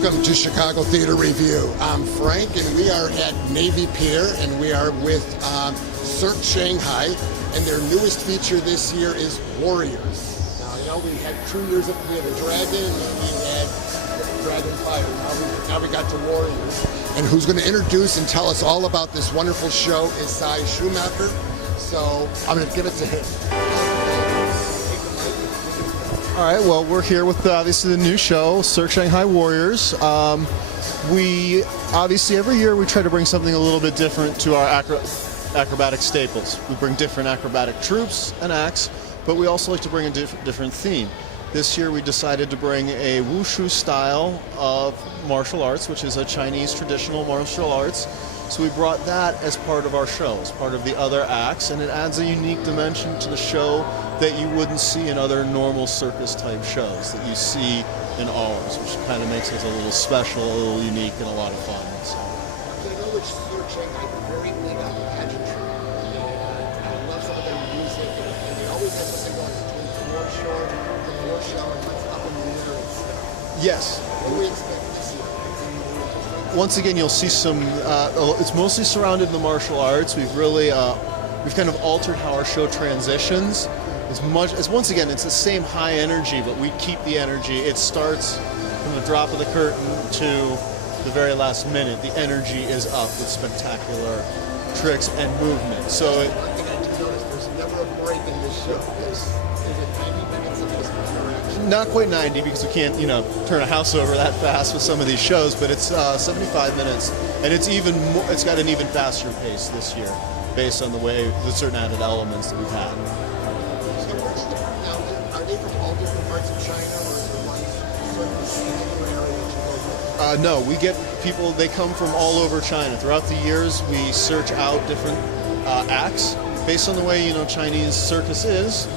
Welcome to Chicago Theater Review. I'm Frank, and we are at Navy Pier, and we are with Cirque Shanghai, and their newest feature this year is Warriors. Now, you know, we had 2 years of, we had a dragon, and we had Dragon Fire. Now we got to Warriors. And who's going to introduce and tell us all about this wonderful show is Cy Schumacher. So I'm going to give it to him. All right, well, we're here with obviously the new show, Cirque Shanghai Warriors. We obviously every year we try to bring something a little bit different to our acrobatic staples. We bring different acrobatic troops and acts, but we also like to bring a different theme. This year we decided to bring a wushu style of martial arts, which is a Chinese traditional martial arts. So we brought that as part of our show, as part of the other acts, and it adds a unique dimension to the show that you wouldn't see in other normal circus type shows that you see in ours, which kind of makes us a little special, a little unique, and a lot of fun. So. I know which Cirque Shanghai is very big on pageantry, and I love some of their music, and they always have something going between floor show, and what's up in the air and stuff. Yes. What do we expect to see? Once again, you'll see some. It's mostly surrounded in the martial arts. We've really, we've kind of altered how our show transitions. As much as once again, it's the same high energy, but we keep the energy. It starts from the drop of the curtain to the very last minute. The energy is up with spectacular tricks and movement. So. One thing I do notice: there's never a break in this show. Is it 90 minutes of just interaction? Not quite 90 because we can't, turn a house over that fast with some of these shows. But it's 75 minutes, and it's even more, it's got an even faster pace this year, based on the certain added elements that we've had. Are they from all different parts of China, or is it one certain area? No, we get people, they come from all over China. Throughout the years, we search out different acts based on the way, Chinese circus is.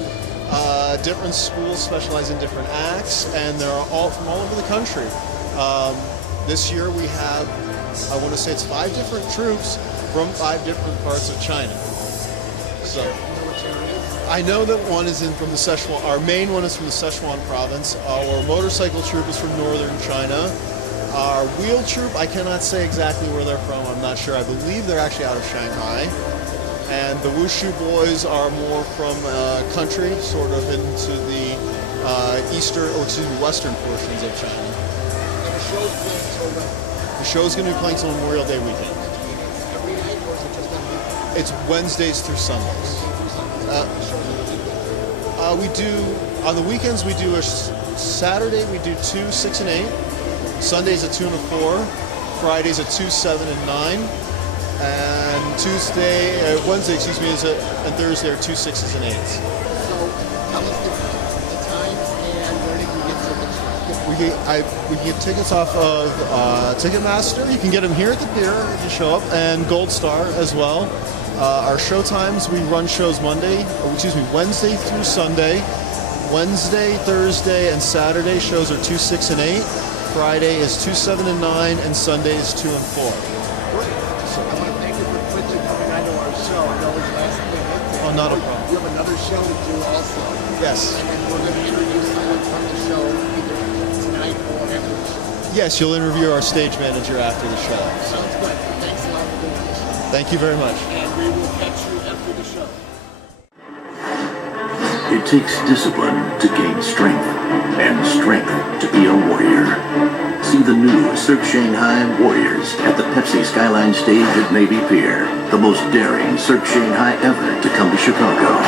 Different schools specialize in different acts, and they're all from all over the country. This year we have, I want to say it's 5 different troops from 5 different parts of China. So I know that one is from the Sichuan. Our main one is from the Sichuan province. Our motorcycle troop is from northern China. Our wheel troop, I cannot say exactly where they're from. I'm not sure. I believe they're actually out of Shanghai. And the wushu boys are more from country, sort of into the western portions of China. And the show's playing till when? The show's going to be playing till Memorial Day weekend. Every night, or is it just on weekends? It's Wednesdays through Sundays. We do, on the weekends we do a Saturday we do 2, 6, and 8. Sundays a 2 and a 4. Fridays a 2, 7, and 9. And Wednesday, and Thursday are 2, 6s, and 8s. So tell us the times and where did you get tickets? We can get tickets off of Ticketmaster. You can get them here at the pier if you show up, and Gold Star as well. Our show times, we run shows Wednesday through Sunday. Wednesday, Thursday, and Saturday shows are 2, 6, and 8. Friday is 2, 7, and 9, and Sunday is 2 and 4. Great. So I want to thank you for quickly coming onto our show. I know it's last minute. Oh, not a problem. We have another show to do also. Yes. And then we're going to introduce someone from the show either tonight or after the show. Yes, you'll interview our stage manager after the show. Sounds good. Thanks a lot for doing this. Thank you very much. And we will catch you after the show. It takes discipline to gain strength, and strength to be a warrior. See the new Cirque Shanghai Warriors at the Pepsi Skyline stage at Navy Pier, the most daring Cirque Shanghai ever to come to Chicago.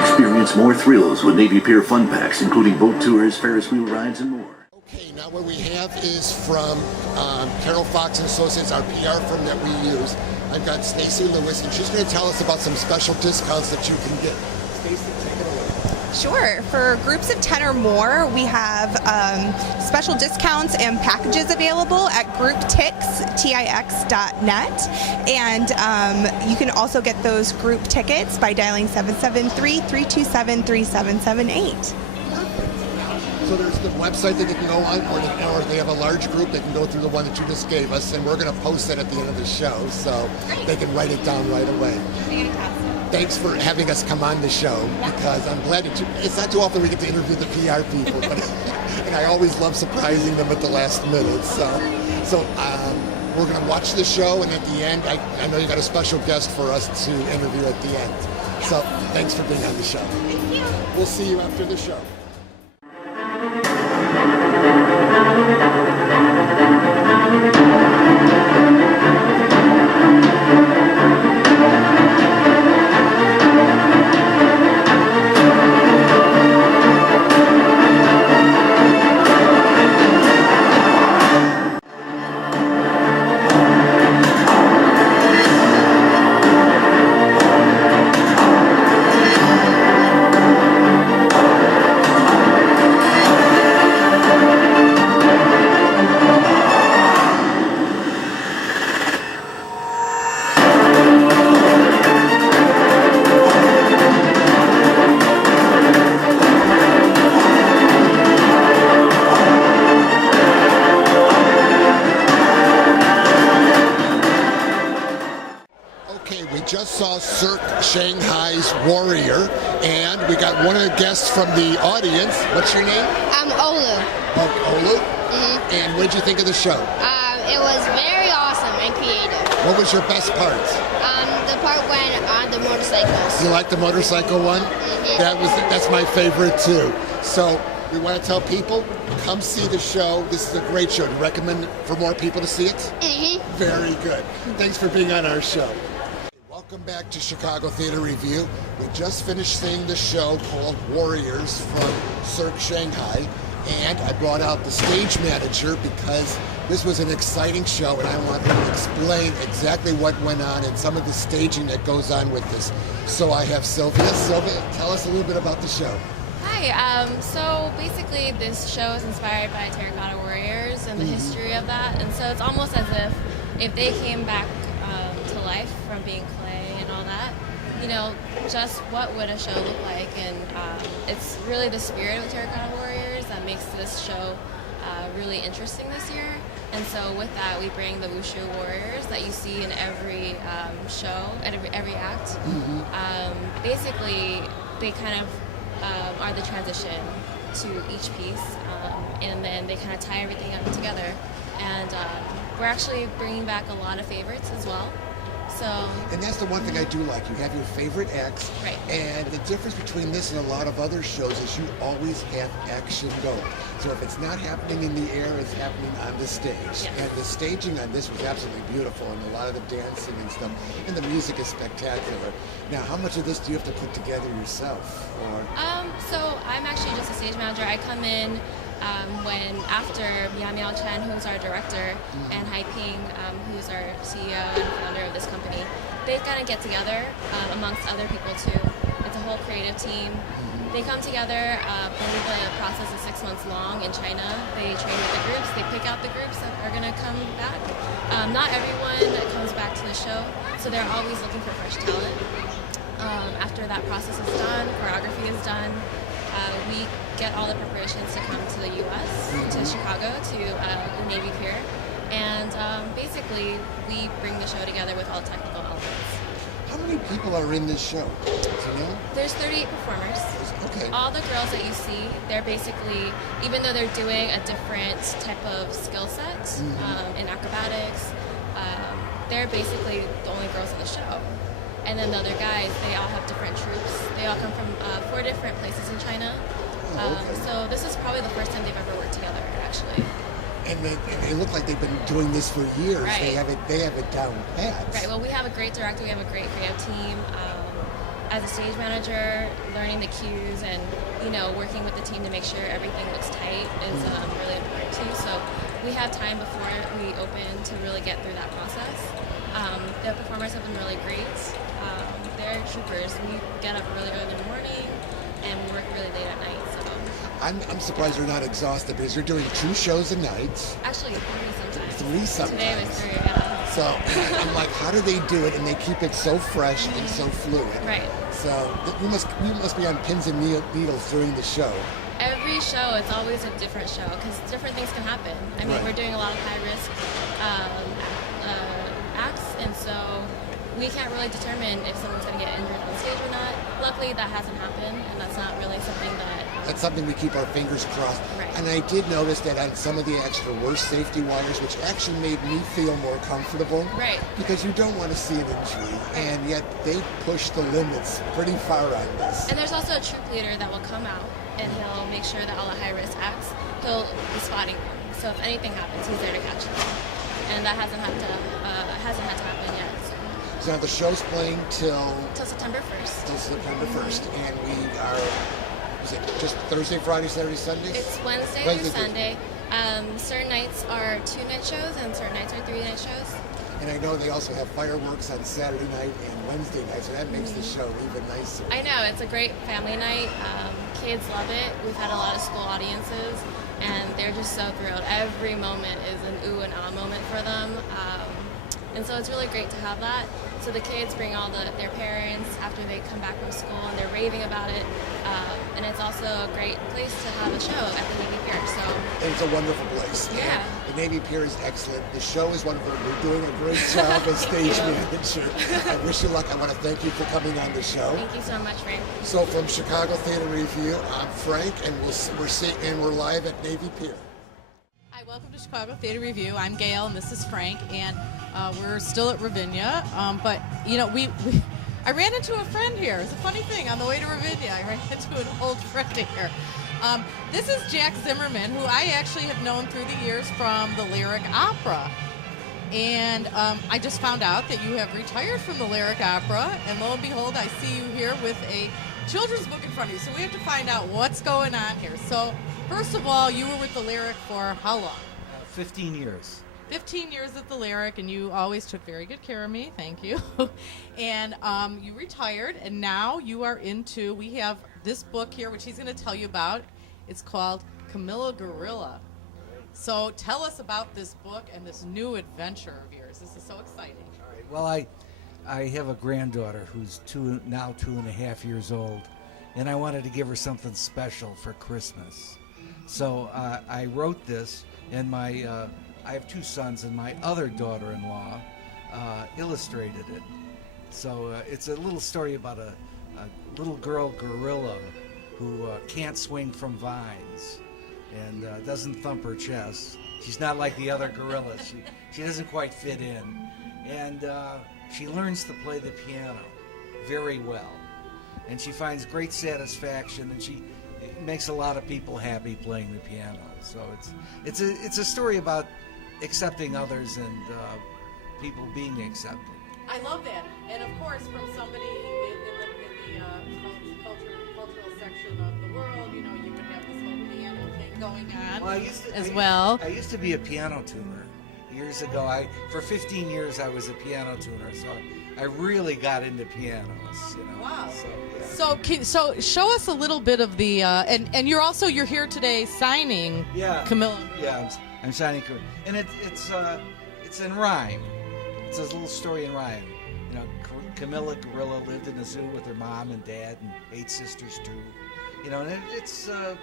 Experience more thrills with Navy Pier fun packs, including boat tours, Ferris wheel rides, and more. Okay, now what we have is from Carol Fox & Associates, our PR firm that we use. I've got Stacy Lewis, and she's going to tell us about some special discounts that you can get. Stacy, take it away. Sure. For groups of 10 or more, we have special discounts and packages available at grouptix.net. And you can also get those group tickets by dialing 773-327-3778. So there's the website that they can go on, or if they have a large group, they can go through the one that you just gave us, and we're going to post it at the end of the show, so they can write it down right away. Fantastic. thanks for having us come on the show, because I'm glad that it's not too often we get to interview the PR people, but and I always love surprising them at the last minute. So we're going to watch the show, and at the end, I know you got a special guest for us to interview at the end. So thanks for being on the show. Thank you. We'll see you after the show. Just saw Cirque Shanghai's Warrior, and we got one of the guests from the audience. What's your name? I'm Olu. Olu? Mm-hmm. And what did you think of the show? It was very awesome and creative. What was your best part? The part when on the motorcycles. You like the motorcycle one? Mm-hmm. That's my favorite too. So we want to tell people, come see the show. This is a great show. Do you recommend for more people to see it? Mm-hmm. Very good. Thanks for being on our show. Welcome back to Chicago Theater Review. We just finished seeing the show called Warriors from Cirque Shanghai, and I brought out the stage manager because this was an exciting show, and I want him to explain exactly what went on and some of the staging that goes on with this. So I have Sylvia. Sylvia, tell us a little bit about the show. Hi, so basically this show is inspired by Terracotta Warriors and the history of that, and so it's almost as if they came back to life from being clay and all that, you know, just what would a show look like, and it's really the spirit of Terracotta Warriors that makes this show really interesting this year. And so with that, we bring the Wushu Warriors that you see in every show, at every act. Basically, they kind of are the transition to each piece, and then they kind of tie everything up together. And we're actually bringing back a lot of favorites as well. So, and that's the one thing I do like. You have your favorite acts, right. And the difference between this and a lot of other shows is you always have action going. So if it's not happening in the air, it's happening on the stage. Yes. And the staging on this was absolutely beautiful, and a lot of the dancing and stuff, and the music is spectacular. Now, how much of this do you have to put together yourself? Or so I'm actually just a stage manager. I come in when after Miao Miao Chen, who's our director, and Hai Ping, who's our CEO and founder of this company, they kind of get together amongst other people too. It's a whole creative team. They come together. Probably the process is 6 months long in China. They train with the groups. They pick out the groups that are going to come back. Not everyone comes back to the show, so they're always looking for fresh talent. After that process is done, choreography is done, we get all the preparations to come to the U.S., to Chicago, to the Navy Pier, and basically we bring the show together with all technical elements. how many people are in this show? Do you know? There's 38 performers. Okay. All the girls that you see, they're basically, even though they're doing a different type of skill set in acrobatics, they're basically the only girls in the show. And then the other guys, they all have different troops. They all come from 4 different places in China. So this is probably the first time they've ever worked together, actually. And they look like they've been doing this for years. Right. They have it down pat. Right. Well, we have a great director. We have a great creative team. As a stage manager, learning the cues and working with the team to make sure everything looks tight is really important too. So we have time before we open to really get through that process. The performers have been really great. They're troopers. We get up really early in the morning and we work really late at night. So I'm surprised you're not exhausted because you're doing 2 shows a night. actually 3 sometimes. 3 sometimes. Today was 3. Yeah. So I'm like, how do they do it? And they keep it so fresh and so fluid. Right. So you must be on pins and needles during the show. Every show, it's always a different show because different things can happen. We're doing a lot of high risk acts, and so we can't really determine if someone's going to get injured on stage or not. Luckily, that hasn't happened, and that's not really something that... That's something we keep our fingers crossed. Right. And I did notice that on some of the extra worse safety wires, which actually made me feel more comfortable. Right. Because you don't want to see an injury, and yet they push the limits pretty far on this. And there's also a troop leader that will come out, and he'll make sure that all the high-risk acts, he'll be spotting them. So if anything happens, he's there to catch them. And that hasn't had to happen yet. So now the show's playing till September 1st. Till September 1st, and we are, is it just Thursday, Friday, Saturday, Sunday? It's Wednesday through Sunday. Certain nights are 2-night shows, and certain nights are 3-night shows. And I know they also have fireworks on Saturday night and Wednesday night, so that makes the show even nicer. I know, it's a great family night. Kids love it. We've had a lot of school audiences, and they're just so thrilled. Every moment is an ooh and ah moment for them. And so it's really great to have that. So the kids bring all their parents after they come back from school, and they're raving about it. And it's also a great place to have a show at the Navy Pier. So And it's a wonderful place. Yeah. And the Navy Pier is excellent. The show is wonderful. We're doing a great job as stage manager. I wish you luck. I want to thank you for coming on the show. thank you so much, Frank. So from Chicago Theater Review, I'm Frank, and we're live at Navy Pier. Hi, welcome to Chicago Theater Review. I'm Gail, and this is Frank, and we're still at Ravinia. But you know, I ran into a friend here. It's a funny thing. On the way to Ravinia, I ran into an old friend here. This is Jack Zimmerman, who I actually have known through the years from the Lyric Opera. And I just found out that you have retired from the Lyric Opera, and lo and behold, I see you here with a children's book in front of you. So we have to find out what's going on here. So first of all, you were with the Lyric for how long? 15 years. 15 years at the Lyric, and you always took very good care of me. Thank you. And you retired, and now you are into, we have this book here, which he's going to tell you about. It's called Camilla Gorilla. So tell us about this book and this new adventure of yours. This is so exciting. All right. Well, I have a granddaughter who's now 2.5 years old, and I wanted to give her something special for Christmas. So I wrote this, and I have 2 sons, and my other daughter-in-law illustrated it. So it's a little story about a little girl gorilla who can't swing from vines and doesn't thump her chest. She's not like the other gorillas. She doesn't quite fit in. And she learns to play the piano very well. And she finds great satisfaction, and she makes a lot of people happy playing the piano. So it's a story about accepting others and people being accepted. I love that. And of course, from somebody in the cultural section of the world, you know, you would have this whole piano thing going on I used to be a piano tuner years ago. For 15 years, I was a piano tuner, so I really got into pianos. You know. Wow. So, yeah. So show us a little bit of the and you're here today signing Camilla. Yeah, I'm signing Camilla, and it's in rhyme. It's a little story in rhyme. You know, Camilla Gorilla lived in a zoo with her mom and dad and 8 sisters too. You know, and it's a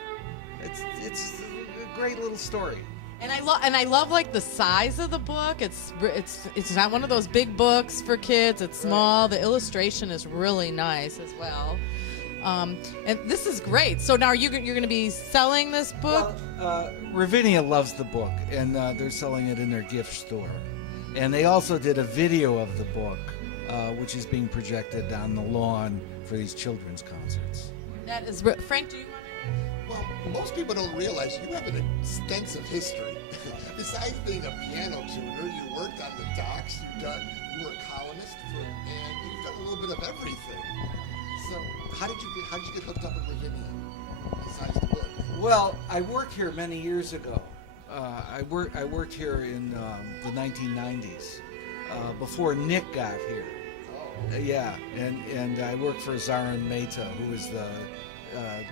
great little story. And I love like the size of the book. It's not one of those big books for kids. It's small. The illustration is really nice as well. And this is great. So now you're going to be selling this book? Well, Ravinia loves the book, and they're selling it in their gift store. And they also did a video of the book, which is being projected on the lawn for these children's concerts. That is Frank. Do you want to? Well, most people don't realize you have an extensive history. Besides being a piano tuner, you worked on the docks, you were a columnist, and you've done a little bit of everything. So how did you get hooked up with Ravinia, besides the book? Well, I worked here many years ago. I worked here in the 1990s, before Nick got here. Yeah, and I worked for Zaran Mehta, who was the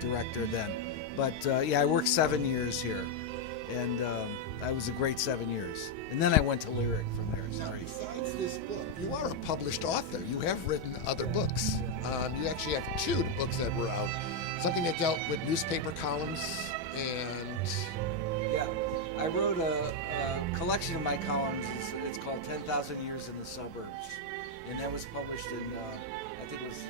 director then. But I worked 7 years here, and that was a great 7 years. And then I went to Lyric from there. Now, besides this book, you are a published author. You have written other books. You actually have 2 books that were out. Something that dealt with newspaper columns and... Yeah, I wrote a collection of my columns. It's called 10,000 Years in the Suburbs. and that was published in I think it was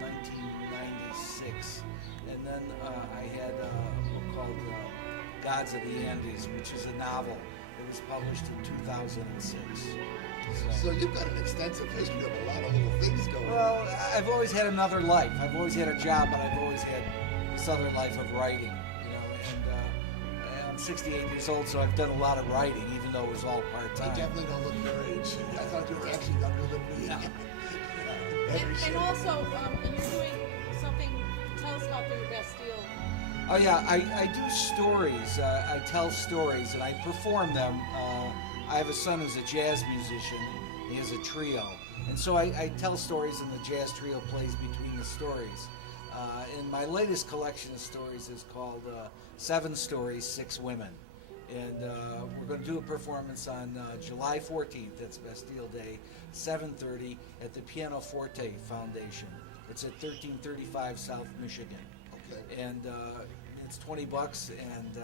1996. And then I had a book called Gods of the Andes, which is a novel. It was published in 2006. So you've got an extensive history of a lot of little things going on. Well, I've always had another life. I've always had a job, but I've always had this other life of writing, you know. And I'm 68 years old, so I've done a lot of writing, even though it was all You part-time. definitely don't look your age. I thought you were actually younger than me. And also, you're doing something. Tell us about the Bastille. Oh yeah, I do stories. I tell stories and I perform them. I have a son who's a jazz musician. He has a trio, and so I tell stories, and the jazz trio plays between the stories. And my latest collection of stories is called 7 Stories, 6 Women, and we're going to do a performance on July 14th. That's Bastille Day, 7:30 at the Pianoforte Foundation. It's at 1335 South Michigan. Okay. And it's $20, and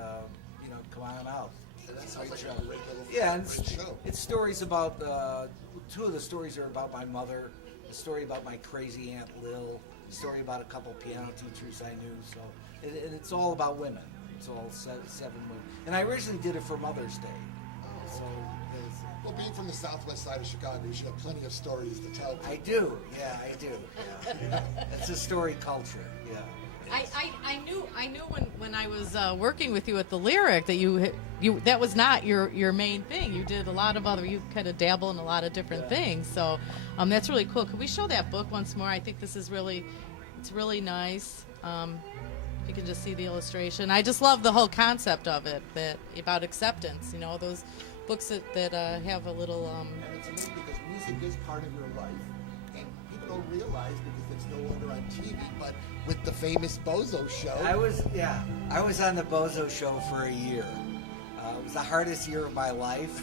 you know, come on out. And that sounds like a great little Yeah, and great show. it's stories about 2 of the stories are about my mother. A story about my crazy Aunt Lil. A story about a couple piano teachers I knew. So, and it's all about women. It's all 7 women. And I originally did it for Mother's Day. So, Well, being from the southwest side of Chicago, you should have plenty of stories to tell. I do. Yeah, I do. Yeah. It's a story culture. Yeah. I knew when I was working with you at the Lyric that you that was not your main thing. You did a lot of other. You kind of dabble in a lot of different things. So that's really cool. Could we show that book once more? I think this is really nice. If you can just see the illustration, I just love the whole concept of it. That about acceptance. You know, those books that have a little. And it's amazing because music is part of your life, and people don't realize because it's no longer on TV, but with the famous Bozo show. I was on the Bozo show for a year. It was the hardest year of my life.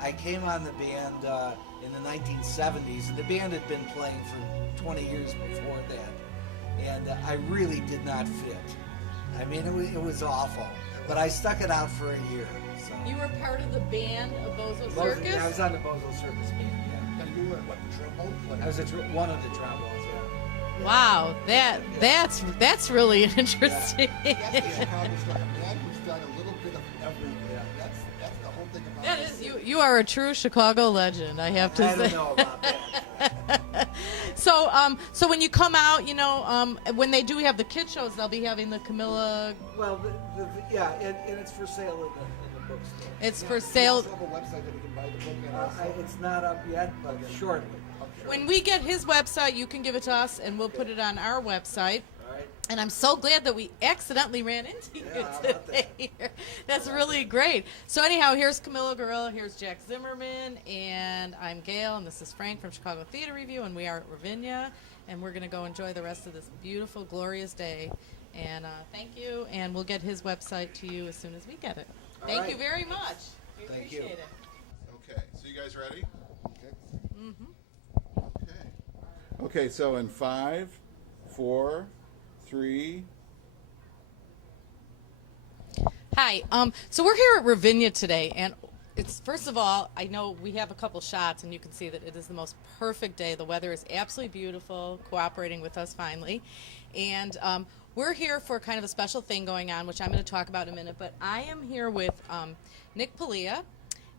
I came on the band in the 1970s, and the band had been playing for 20 years before that, and I really did not fit. I mean, it was awful, but I stuck it out for a year. So. You were part of the band of Bozo Circus? Yeah, I was on the Bozo Circus band, yeah. And you were what, the trombone player? I was one of the trombones, yeah. Wow, that's really interesting. That's the Chicago story. A man who's done a little bit of everything. That's the whole thing about That it. is you are a true Chicago legend, I have to I say. don't know about that. So when you come out, you know, when they do have the kid shows, they'll be having the Camilla. Well, and it's for sale in the bookstore. It's for You sale. also have a website that you can buy the book at also. It's not up yet, but shortly. When we get his website, you can give it to us, and we'll put it on our website. All right. And I'm so glad that we accidentally ran into you Yeah, how about today. Here. That's really great. So anyhow, here's Camilla Gorilla, here's Jack Zimmerman, and I'm Gail, and this is Frank from Chicago Theater Review, and we are at Ravinia, and we're going to go enjoy the rest of this beautiful, glorious day. And thank you, and we'll get his website to you as soon as we get it. Thank you very much. We Thank you. appreciate it. Okay, so you guys ready? Okay. Okay. Okay, so in 5, 4, 3. Hi. So we're here at Ravinia today, and it's first of all, I know we have a couple shots, and you can see that it is the most perfect day. The weather is absolutely beautiful, cooperating with us finally, and we're here for kind of a special thing going on, which I'm going to talk about in a minute. But I am here with Nick Paglia,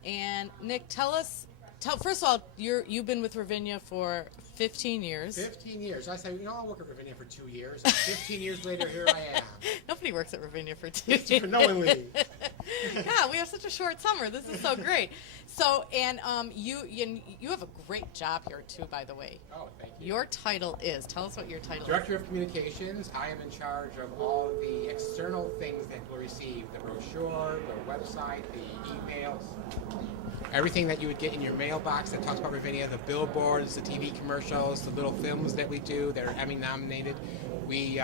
and Nick, first of all, you've been with Ravinia for 15 years. 15 years. I say, I'll work at Ravinia for 2 years. And 15 years later, here I am. Nobody works at Ravinia for 2 years. Knowingly. God, we have such a short summer. This is so great. So, and you have a great job here too, by the way. Oh, thank you. Your title is. Tell us what your title Director of Communications. I am in charge of all the external things that we'll receive: the brochure, the website, the emails, everything that you would get in your mailbox that talks about Ravinia, the billboards, the TV commercials, the little films that we do that are Emmy nominated. We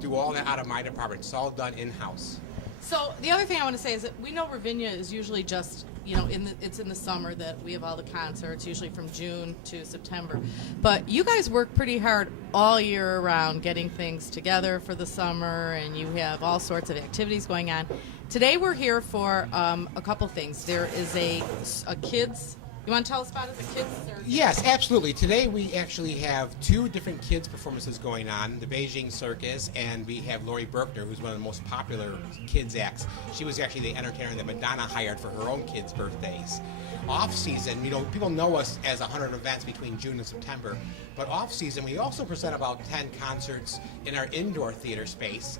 do all that out of my department. It's all done in-house. So the other thing I want to say is that we know Ravinia is usually just, it's in the summer that we have all the concerts, usually from June to September. But you guys work pretty hard all year around getting things together for the summer, and you have all sorts of activities going on. Today we're here for a couple things. There is a kids You want to tell us about it, the kids? Or Yes, absolutely. Today we actually have two different kids performances going on, the Beijing Circus, and we have Lori Berkner, who's one of the most popular kids acts. She was actually the entertainer that Madonna hired for her own kids' birthdays. Off season, people know us as 100 events between June and September, but off season we also present about 10 concerts in our indoor theater space,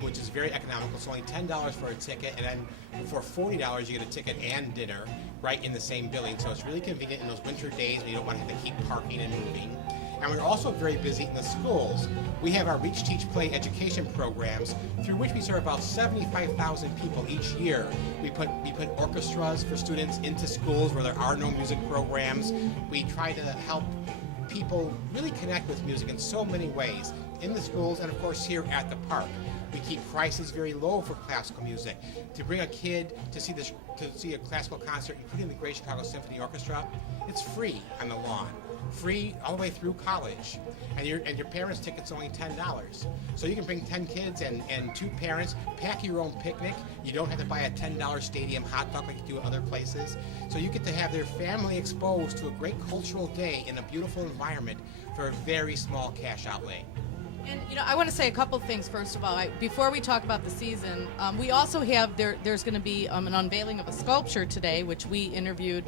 which is very economical. It's only $10 for a ticket, and then for $40 you get a ticket and dinner right in the same building. So it's really convenient in those winter days when you don't want to have to keep parking and moving. And we're also very busy in the schools. We have our Reach, Teach, Play education programs through which we serve about 75,000 people each year. We put orchestras for students into schools where there are no music programs. We try to help people really connect with music in so many ways, in the schools and of course here at the park. We keep prices very low for classical music. To bring a kid to see a classical concert, including the Great Chicago Symphony Orchestra, it's free on the lawn, free all the way through college, and your parents' ticket's only $10. So you can bring 10 kids and 2 parents, pack your own picnic. You don't have to buy a $10 stadium hot dog like you do at other places. So you get to have their family exposed to a great cultural day in a beautiful environment for a very small cash outlay. And I want to say a couple things. First of all, before we talk about the season, we also have there's going to be an unveiling of a sculpture today, which we interviewed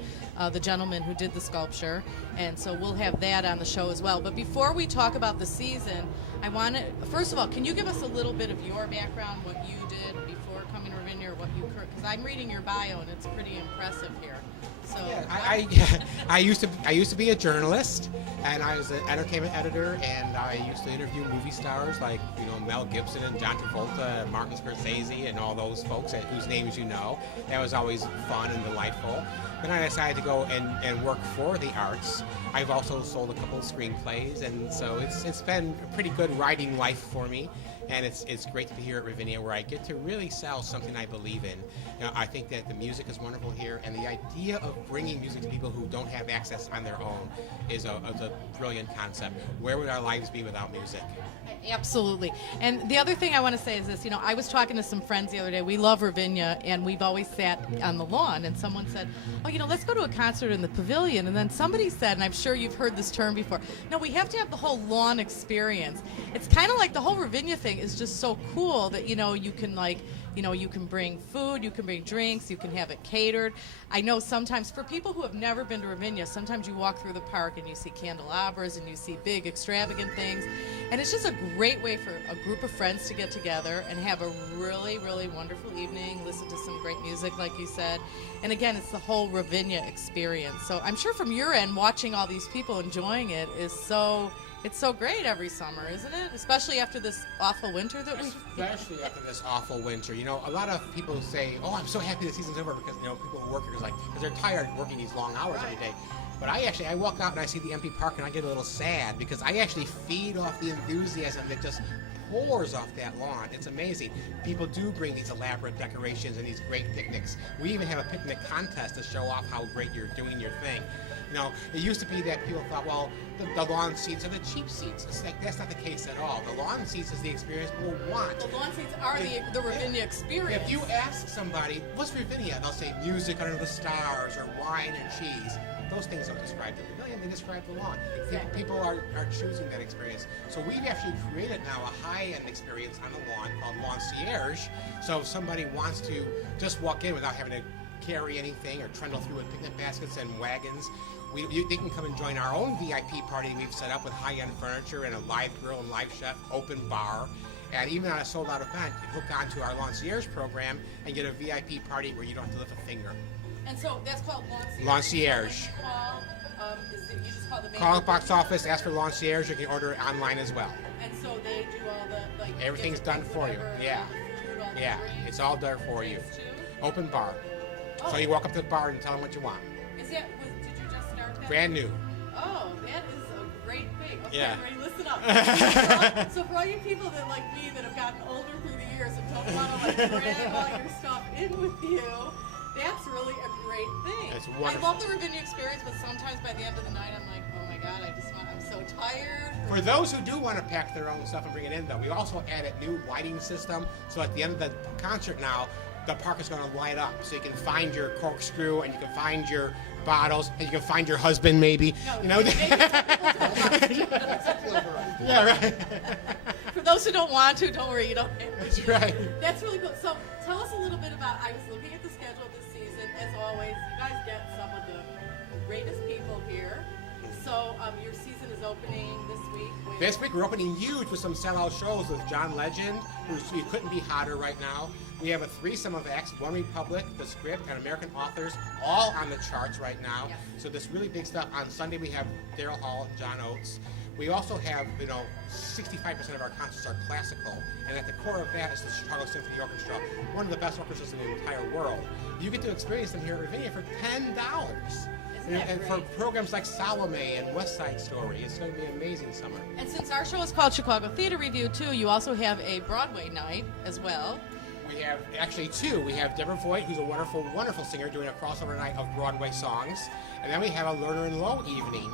the gentleman who did the sculpture, and so we'll have that on the show as well. But before we talk about the season, I want to first of all, can you give us a little bit of your background, what you did before coming to Ravinia, or what you because I'm reading your bio and it's pretty impressive here. So I used to be a journalist, and I was an entertainment editor, and I used to interview movie stars like Mel Gibson and John Travolta, and Martin Scorsese, and all those folks whose names you know. That was always fun and delightful. Then I decided to go and work for the arts. I've also sold a couple of screenplays, and so it's been a pretty good writing life for me. And it's great to be here at Ravinia, where I get to really sell something I believe in. I think that the music is wonderful here, and the idea of bringing music to people who don't have access on their own is a brilliant concept. Where would our lives be without music? Absolutely. And the other thing I want to say is this, I was talking to some friends the other day. We love Ravinia, and we've always sat on the lawn, and someone said, let's go to a concert in the pavilion. And then somebody said, and I'm sure you've heard this term before, no, we have to have the whole lawn experience. It's kind of like the whole Ravinia thing is just so cool that, you can you can bring food, you can bring drinks, you can have it catered. I know sometimes for people who have never been to Ravinia, sometimes you walk through the park and you see candelabras and you see big extravagant things. And it's just a great way for a group of friends to get together and have a really, really wonderful evening, listen to some great music, like you said. And again, it's the whole Ravinia experience. So I'm sure from your end, watching all these people enjoying it is it's so great every summer, isn't it? Especially after this awful winter that we've... Especially after this awful winter. A lot of people say, oh, I'm so happy the season's over because, people who work here because they're tired working these long hours every day. But I walk out and I see the empty park and I get a little sad because I actually feed off the enthusiasm that just pours off that lawn. It's amazing. People do bring these elaborate decorations and these great picnics. We even have a picnic contest to show off how great you're doing your thing. It used to be that people thought, well, the lawn seats are the cheap seats. It's like that's not the case at all. The lawn seats is the experience people want. The lawn seats are the Ravinia experience. If you ask somebody, what's Ravinia? They'll say music under the stars or wine and cheese. Those things don't describe the pavilion, they describe the lawn. Exactly. People are choosing that experience. So we've actually created now a high-end experience on the lawn called Concierge. So if somebody wants to just walk in without having to carry anything or trundle through with picnic baskets and wagons, they can come and join our own VIP party we've set up with high-end furniture and a live grill and live chef, open bar. And even on a sold-out event, you hook onto our Concierge program and get a VIP party where you don't have to lift a finger. And so that's called Concierge. Concierge. You just call the main Call the box office, ask for Concierge. You can order it online as well. And so they do all the everything's done for you. Yeah, it's all done for you. Open bar. Oh. So you walk up to the bar and tell them what you want. Did you just start that? Brand new. Oh, that is a great thing. Okay, yeah. Ready? Listen up. So for all you people that like me that have gotten older through the years and don't want to drag all your stuff in with you, that's really a great thing. It's wonderful. I love the Ravinia experience, but sometimes by the end of the night, I'm like, oh my God, I'm so tired. For those who do want to pack their own stuff and bring it in, though, we also added new lighting system. So at the end of the concert now, the park is going to light up. So you can find your corkscrew, and you can find your bottles, and you can find your husband maybe. No, Yeah, right. For those who don't want to, don't worry, you don't have to. That's right. That's really cool. So tell us a little bit about, I was looking at the schedule this season. As always, you guys get some of the greatest people here. So your season is opening this week. This week we're opening huge with some sellout shows with John Legend, who couldn't be hotter right now. We have a threesome of acts, One Republic, The Script, and American Authors, all on the charts right now. Yes. So this really big stuff. On Sunday we have Daryl Hall and John Oates. We also have, 65% of our concerts are classical, and at the core of that is the Chicago Symphony Orchestra, one of the best orchestras in the entire world. You get to experience them here at Ravinia for $10. And for programs like Salome and West Side Story, it's going to be an amazing summer. And since our show is called Chicago Theater Review, too, you also have a Broadway night as well. We have actually two. We have Deborah Voigt, who's a wonderful, wonderful singer, doing a crossover night of Broadway songs. And then we have a Lerner and Lowe evening,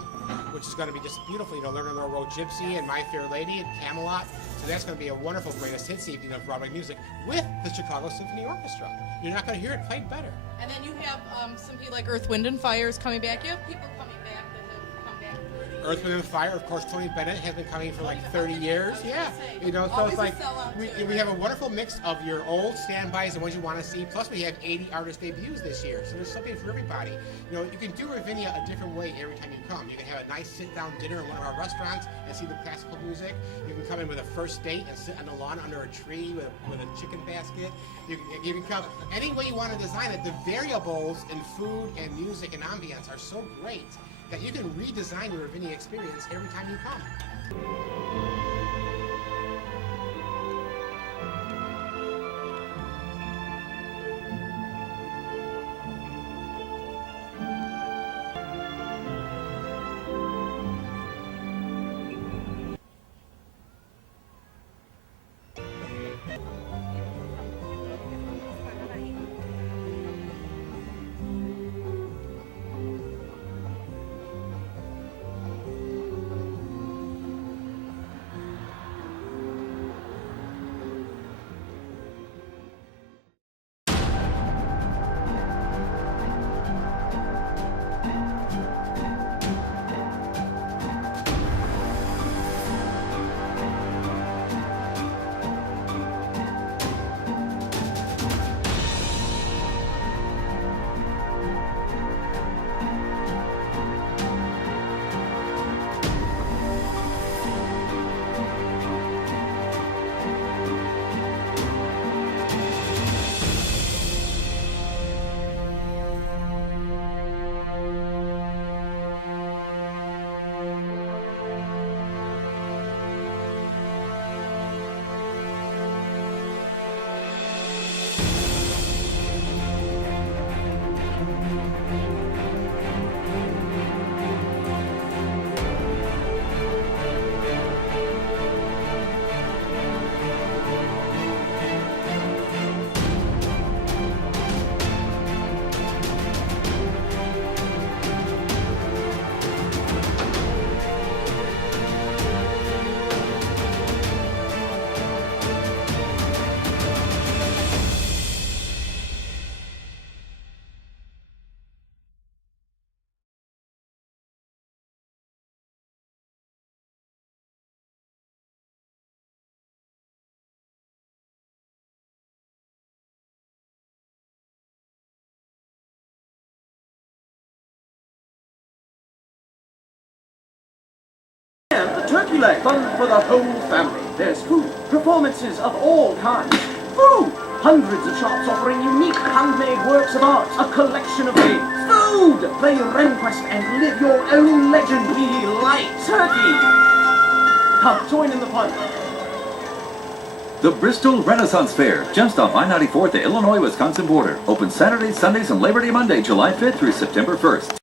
which is going to be just beautiful. Lerner and Lowe wrote Gypsy and My Fair Lady and Camelot. So that's going to be a wonderful greatest hits evening of Broadway music with the Chicago Symphony Orchestra. You're not going to hear it played better. And then you have some people like Earth, Wind, and Fire is coming back. You have people coming back that have come back 30 years. Earth, Wind, and Fire, of course, Tony Bennett has been coming for like 30 years. Yeah, so Always it's like a sellout, we too, we have a wonderful mix of your old standbys and ones you want to see. Plus, we have 80 artist debuts this year, so there's something for everybody. You can do Ravinia a different way every time you come. You can have a nice sit-down dinner in one of our restaurants and see the classical music. You can come in with a first date and sit on the lawn under a tree with a chicken basket. You can come any way you want to design it. The variables in food and music and ambience are so great that you can redesign your Ravinia experience every time you come. And a turkey leg, fun for the whole family. There's food, performances of all kinds. Food! Hundreds of shops offering unique handmade works of art, a collection of games. Food! Play RenQuest and live your own legend. We like turkey! Come, join in the fun. The Bristol Renaissance Fair, just off I-94 at the Illinois-Wisconsin border. Open Saturdays, Sundays, and Labor Day Monday, July 5th through September 1st.